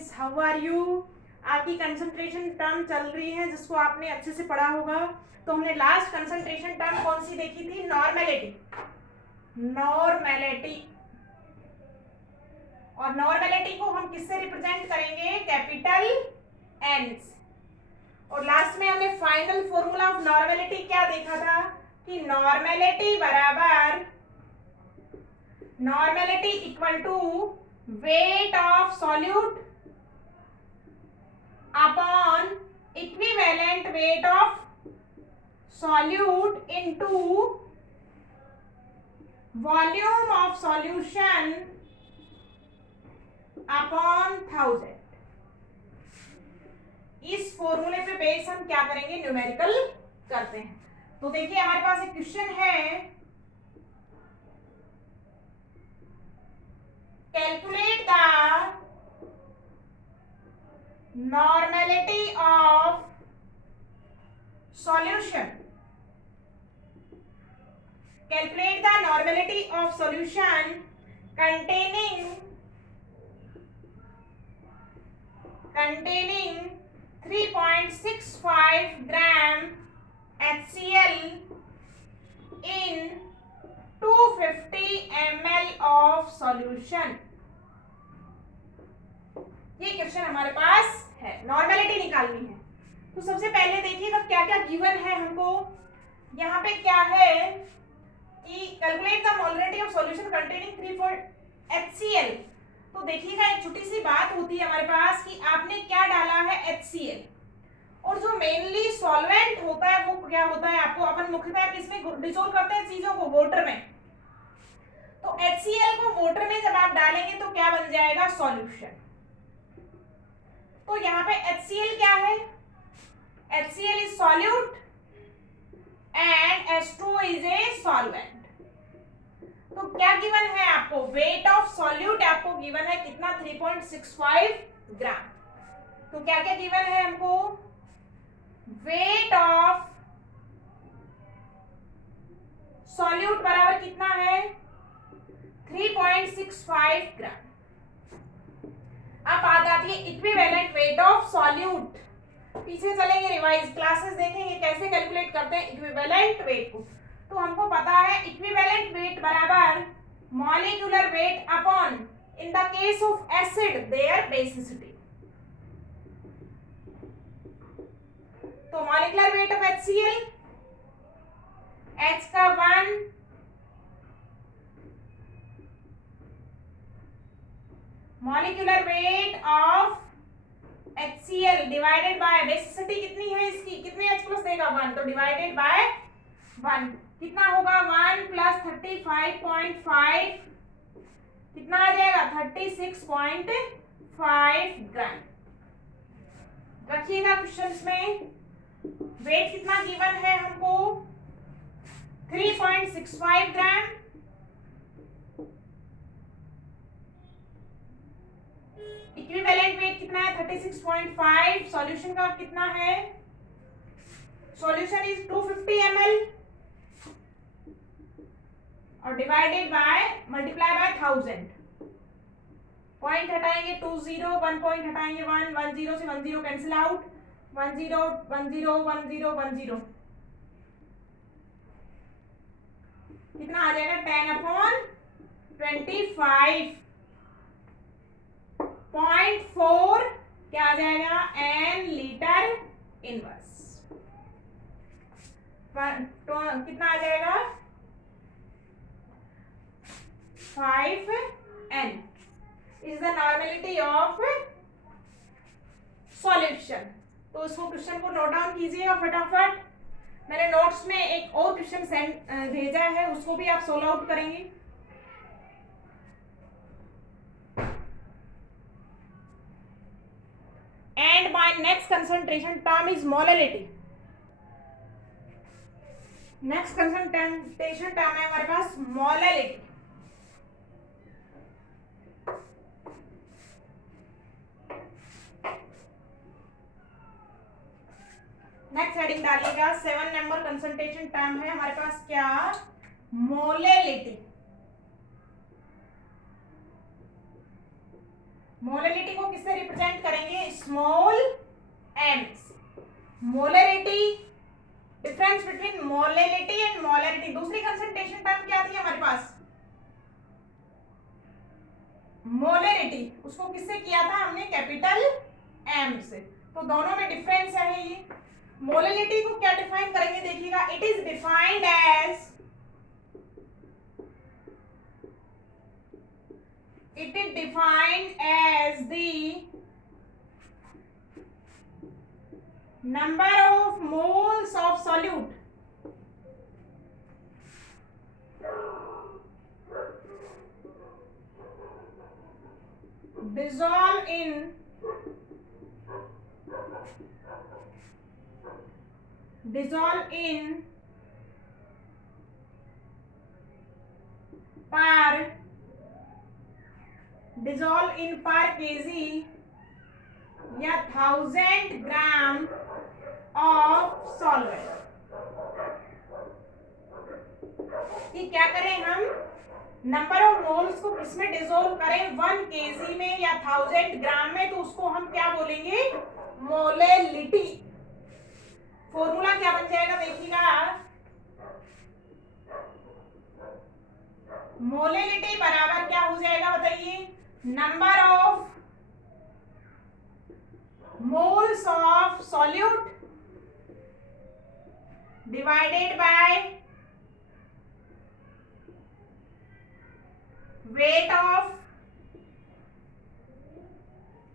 Guys, how are you. आपकी concentration term चल रही है जिसको आपने अच्छे से पढ़ा होगा। तो हमने लास्ट कंसंट्रेशन टर्म कौन सी देखी थी? नॉर्मेलिटी। नॉर्मेलिटी और नॉर्मेलिटी को हम किससे रिप्रेजेंट करेंगे? Capital N. और लास्ट में हमने फाइनल फॉर्मूला ऑफ नॉर्मेलिटी क्या देखा था कि नॉर्मेलिटी बराबर normality equal to weight of solute upon equivalent weight of solute into volume of solution upon 1000। इस फॉर्मूले पे बेस हम क्या करेंगे? न्यूमेरिकल करते हैं। तो देखिए हमारे पास एक क्वेश्चन है, calculate the normality of solution. Calculate the normality of solution containing 3.65 gram HCl in 250 ml of solution। ये क्वेश्चन हमारे पास है, नॉर्मेलिटी निकालनी है। तो सबसे पहले देखिएगा क्या क्या गिवन है हमको। यहाँ पे क्या है कि calculate the molarity of solution containing 3 HCl। तो देखिएगा एक छोटी सी बात होती है हमारे पास कि आपने क्या डाला है? HCl। और जो मेनली सॉल्वेंट होता है वो क्या होता है? आपको अपन मुख्यतः किसमें डिसॉल्व करते हैं चीजों को? वाटर में। तो HCl को वाटर में जब आप डालेंगे तो क्या बन जाएगा? सॉल्यूशन। तो यहाँ पे HCl क्या है? HCl is solute and H2 is a solvent. तो क्या गिवन है आपको? वेट ऑफ सॉल्यूट आपको गिवन है कितना? 3.65 ग्राम। तो क्या क्या गिवन है हमको? वेट ऑफ सॉल्यूट बराबर कितना है? 3.65 ग्राम। अब बात आती है इक्विवेलेंट वेट ऑफ सॉल्यूट। पीछे चलेंगे, रिवाइज क्लासेस देखेंगे कैसे कैलकुलेट करते हैं इक्विवेलेंट वेट को। तो हमको पता है इक्विवेलेंट वेट बराबर molecular weight upon, in the case of acid, their basicity. तो molecular weight of HCl, H का 1, molecular weight of HCl divided by basicity कितनी है इसकी? कितने H प्लस देगा? 1। तो डिवाइडेड बाय 1 कितना होगा? 1 प्लस 35.5 कितना आ जाएगा? 36.5 ग्राम। रखिएगा क्वेश्चन में वेट कितना गिवन है हमको? 3.65 ग्राम। इक्विवेलेंट वेट कितना है? 36.5। सॉल्यूशन का कितना है? सॉल्यूशन इज 250 ml और divided by multiply by 1000। Point हटाएंगे 20, 1 पॉइंट हटाएंगे 1, 10 से 10 कैंसिल आउट, 10 10 10 10 कितना आ जाएगा? 10/25.4 क्या आ जाएगा? n litre inverse. कितना आ जाएगा? 5n is the normality of solution। तो इसको क्वेश्चन को नोट डाउन कीजिएगा फटाफट। मैंने नोट्स में एक और क्वेश्चन भेजा है, उसको भी आप सोल्व आउट करेंगे। And my next concentration term is molarity. Next concentration term है हमारे पास मोलरिटी। नेक्स्ट हेडिंग डालिएगा, 7 नंबर कंसंट्रेशन टर्म है हमारे पास क्या? मोलरिटी। मोलैलिटी को किससे रिप्रेजेंट करेंगे? स्मॉल m से। Molality, difference between molality and molarity. दूसरी कंसंट्रेशन टर्म क्या थी हमारे पास? मोलैरिटी, उसको किससे किया था हमने? कैपिटल M से। तो दोनों में डिफरेंस है ये। मोलैलिटी को क्या डिफाइन करेंगे देखिएगा, it is defined as, it is defined as the number of moles of solute dissolved in per kg या 1000 ग्राम ऑफ सॉल्वेंट। कि क्या करें हम? नंबर ऑफ मोल्स को किसमें डिसॉल्व करें? 1 kg में या 1000 ग्राम में, तो उसको हम क्या बोलेंगे? मोलैलिटी। फॉर्मूला क्या बन जाएगा देखिएगा, मोलैलिटी बराबर क्या हो जाएगा बताइए? Number of moles of solute divided by weight of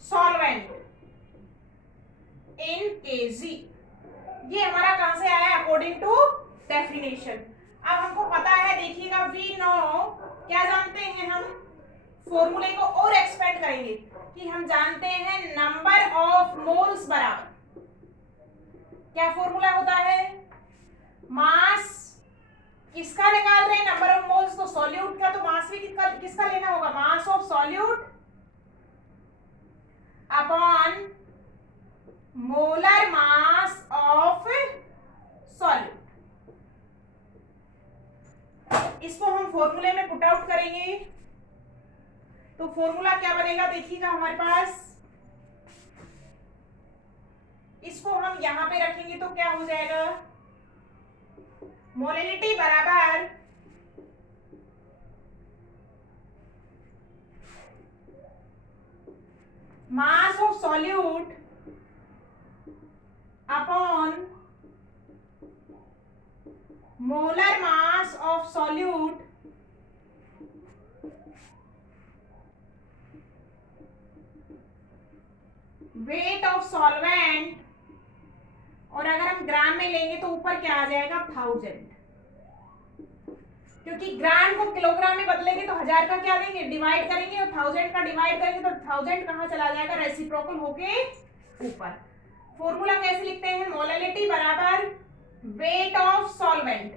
solvent in kg। ये हमारा कहां से आया? According to definition. अब हमको पता है, देखिएगा, वी नो, क्या जानते हैं हम? फॉर्मूले को और एक्सपेंड करेंगे कि हम जानते हैं नंबर ऑफ मोल्स बराबर, क्या फॉर्मूला होता है? मास किसका निकाल रहे हैं? नंबर ऑफ मोल्स, तो सॉल्यूट का, तो मास भी किसका लेना होगा? Mass of solute upon molar mass of solute. इसको हम फॉर्मूले में पुट आउट करेंगे, तो फॉर्मूला क्या बनेगा देखिएगा हमारे पास। इसको हम यहां पे रखेंगे तो क्या हो जाएगा? मोलैलिटी बराबर mass of solute upon molar mass of solute weight of solvent, और अगर हम ग्राम में लेंगे तो ऊपर क्या आ जाएगा? 1000। क्योंकि ग्राम को किलोग्राम में बदलेंगे तो 1000 का क्या देंगे? डिवाइड करेंगे, और 1000 का डिवाइड करेंगे तो 1000 कहां चला जाएगा? रेसिप्रोकल होके ऊपर। फॉर्मूला कैसे लिखते हैं? मोलैलिटी बराबर weight of solvent,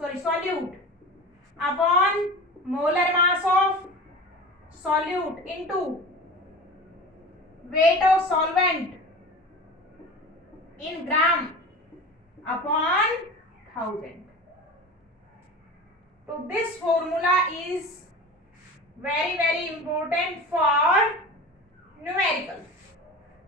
sorry solute, upon molar mass of solute into weight of solvent in gram upon 1000. So this formula is very important for numerical.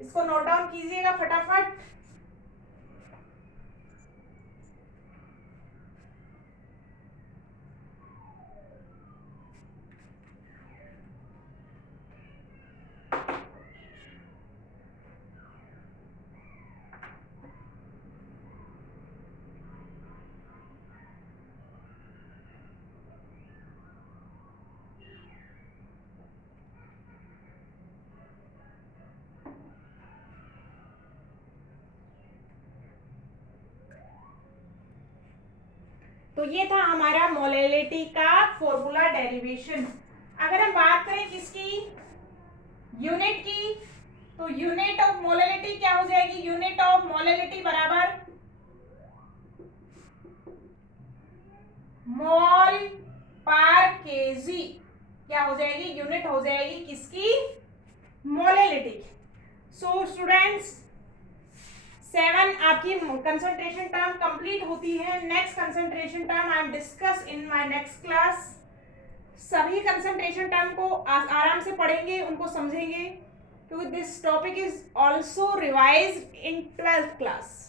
इसको नोट डाउन कीजिएगा फटाफट। तो ये था हमारा मोलैलिटी का फॉर्मूला डेरिवेशन। अगर हम बात करें किसकी? यूनिट की, तो यूनिट ऑफ मोलैलिटी क्या हो जाएगी? यूनिट ऑफ मोलैलिटी बराबर मोल पर केजी। क्या हो जाएगी? यूनिट हो जाएगी किसकी? मोलैलिटी। सो स्टूडेंट्स, 7 आपकी कंसंट्रेशन टर्म कंप्लीट होती है। Next concentration term I am discuss in my next class. सभी कंसंट्रेशन मल्टीप्लिकेशन टर्म को आराम से पढ़ेंगे, उनको समझेंगे, क्योंकि this topic is also revised in 12th class.